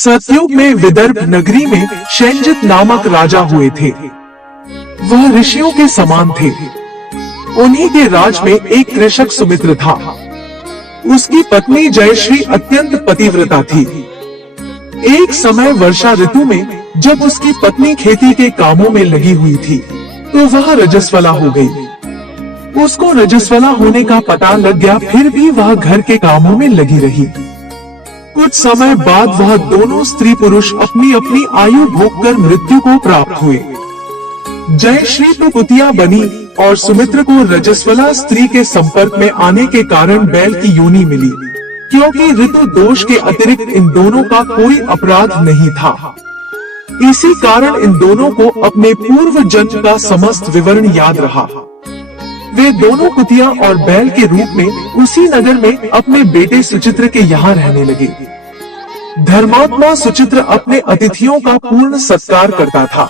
सतयुग में विदर्भ नगरी में शैंजित नामक राजा हुए थे। वह ऋषियों के समान थे। उन्हीं के राज में एक कृषक सुमित्र था। उसकी पत्नी जयश्री अत्यंत पतिव्रता थी। एक समय वर्षा ऋतु में जब उसकी पत्नी खेती के कामों में लगी हुई थी तो वह रजस्वला हो गई। उसको रजस्वला होने का पता लग गया, फिर भी वह घर के कामों में लगी रही। कुछ समय बाद वह दोनों स्त्री पुरुष अपनी अपनी आयु भोगकर मृत्यु को प्राप्त हुए। जयश्री तो कुतिया बनी और सुमित्र को रजस्वला स्त्री के संपर्क में आने के कारण बैल की योनि मिली, क्योंकि ऋतु दोष के अतिरिक्त इन दोनों का कोई अपराध नहीं था। इसी कारण इन दोनों को अपने पूर्व जन्म का समस्त विवरण याद रहा। वे दोनों कुतिया और बैल के रूप में उसी नगर में अपने बेटे सुचित्र के यहाँ रहने लगे। धर्मात्मा सुचित्र अपने अतिथियों का पूर्ण सत्कार करता था।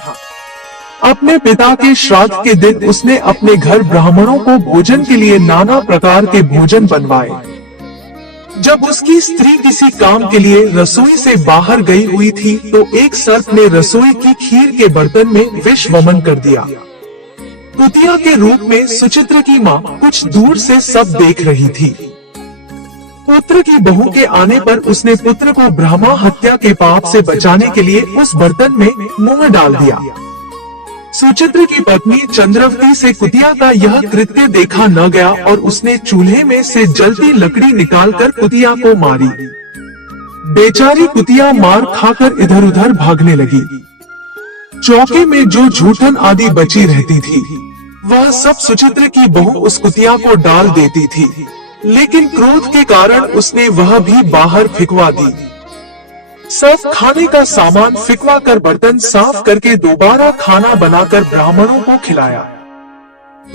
अपने पिता के श्राद्ध के दिन उसने अपने घर ब्राह्मणों को भोजन के लिए नाना प्रकार के भोजन बनवाए। जब उसकी स्त्री किसी काम के लिए रसोई से बाहर गई हुई थी तो एक सर्प ने रसोई की खीर के बर्तन में विष वमन कर दिया। कुतिया के रूप में सुचित्र की माँ कुछ दूर से सब देख रही थी। पुत्र की बहू के आने पर उसने पुत्र को ब्रह्मा हत्या के पाप से बचाने के लिए उस बर्तन में मुंह डाल दिया। सुचित्र की पत्नी चंद्रवती से कुतिया का यह कृत्य देखा न गया और उसने चूल्हे में से जलती लकड़ी निकालकर कुतिया को मारी। बेचारी कुतिया मार खाकर इधर उधर भागने लगी। चौके में जो जूठन आदि बची रहती थी वह सब सुचित्र की बहू उस कुतिया को डाल देती थी, लेकिन क्रोध के कारण उसने वह भी बाहर फिकवा दी। सब खाने का सामान फिकवा कर बर्तन साफ करके दोबारा खाना बनाकर ब्राह्मणों को खिलाया।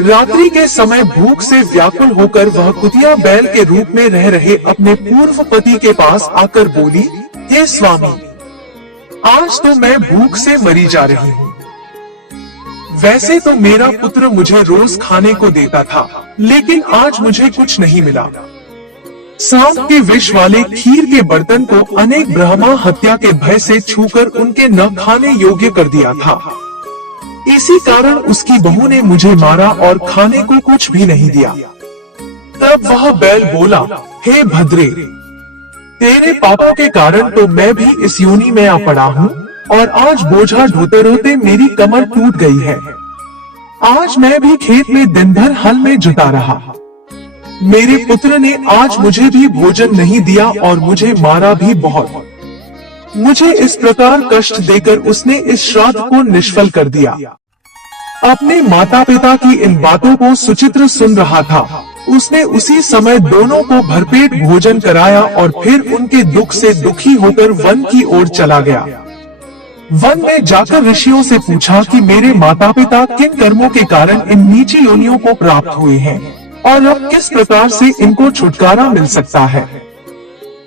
रात्रि के समय भूख से व्याकुल होकर वह कुतिया बैल के रूप में रह रहे अपने पूर्व पति के पास आकर बोली, हे स्वामी, आज तो मैं भूख से मरी जा रही हूँ। वैसे तो मेरा पुत्र मुझे रोज खाने को देता था, लेकिन आज मुझे कुछ नहीं मिला। सांप के विष वाले खीर के बर्तन को अनेक ब्रह्मा हत्या के भय से छूकर उनके न खाने योग्य कर दिया था। इसी कारण उसकी बहू ने मुझे मारा और खाने को कुछ भी नहीं दिया। तब वह बैल बोला, हे भद्रे, तेरे पापों के कारण तो मैं भी इस योनि में आ पड़ा हूँ और आज बोझा ढोते ढोते मेरी कमर टूट गई है। आज मैं भी खेत में दिन भर हल में जुटा रहा। मेरे पुत्र ने आज मुझे भी भोजन नहीं दिया और मुझे मारा भी बहुत। मुझे इस प्रकार कष्ट देकर उसने इस श्राद्ध को निष्फल कर दिया। अपने माता पिता की इन बातों को सुचित्र सुन रहा था। उसने उसी समय दोनों को भरपेट भोजन कराया और फिर उनके दुख से दुखी होकर वन की ओर चला गया। वन में जाकर ऋषियों से पूछा कि मेरे माता पिता किन कर्मों के कारण इन नीची योनियों को प्राप्त हुए हैं और अब किस प्रकार से इनको छुटकारा मिल सकता है।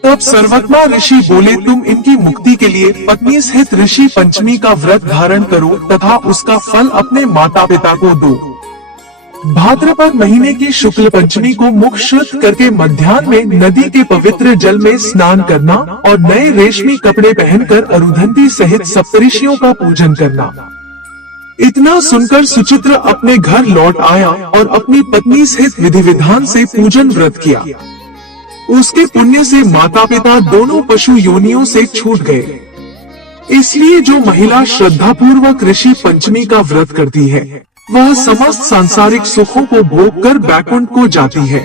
तब सर्वज्ञ ऋषि बोले, तुम इनकी मुक्ति के लिए पत्नी सहित ऋषि पंचमी का व्रत धारण करो तथा उसका फल अपने माता पिता को दो। भाद्रपद महीने की शुक्ल पंचमी को मुख शुद्ध करके मध्याह्न में नदी के पवित्र जल में स्नान करना और नए रेशमी कपड़े पहनकर अरुंधति सहित सप्तऋषियों का पूजन करना। इतना सुनकर सुचित्र अपने घर लौट आया और अपनी पत्नी सहित विधि विधान से पूजन व्रत किया। उसके पुण्य से माता पिता दोनों पशु योनियों से छूट गए। इसलिए जो महिला श्रद्धा पूर्वक ऋषि पंचमी का व्रत करती है वह समस्त सांसारिक सुखों को भोग कर बैकुंठ को जाती है।